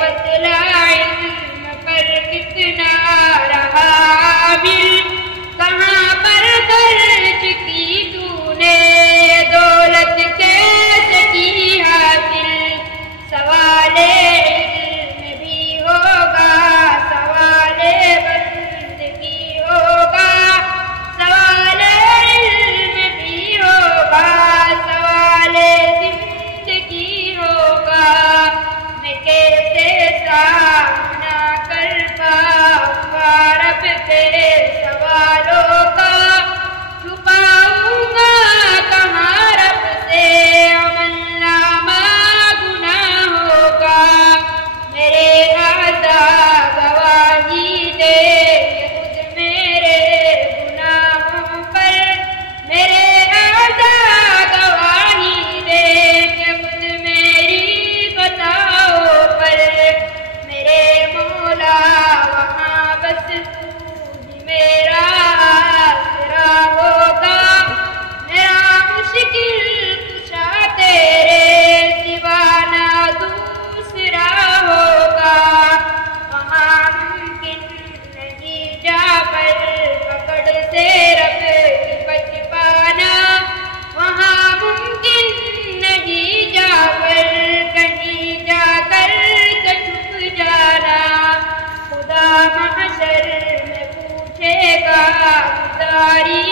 बतला इल्म पर कितना रहा बिल, कहाँ पर खर्च की तूने दौलत कैसे की हासिल। सवाले इल्म भी होगा, सवाले बंदगी होगा, सवाले इल्म भी होगा, सवाले जिंदगी होगा। मैं कैसे सामना कर पाऊंगा रब के सवालों का, छुपाऊंगा कहाँ रब से अमलनामा गुनाहों का। मेरे आज़ा गवाही दे खुद मेरे गुनाहों पर, मेरे आज़ा गवाही दे खुद मेरी खताओं पर। मेरे मौला वहाँ बस तू ही मेरा आसरा होगा, मेरा मुश्किल कुशा तेरे सिवा ना दूसरा होगा। वहाँ मुमकिन नहीं जाकर पकड़ से रब की बच पाना, वहाँ मुमकिन नहीं जाकर कहीं जाकर के छुप जाना। खुदा महशर में पूछेगा गुजारी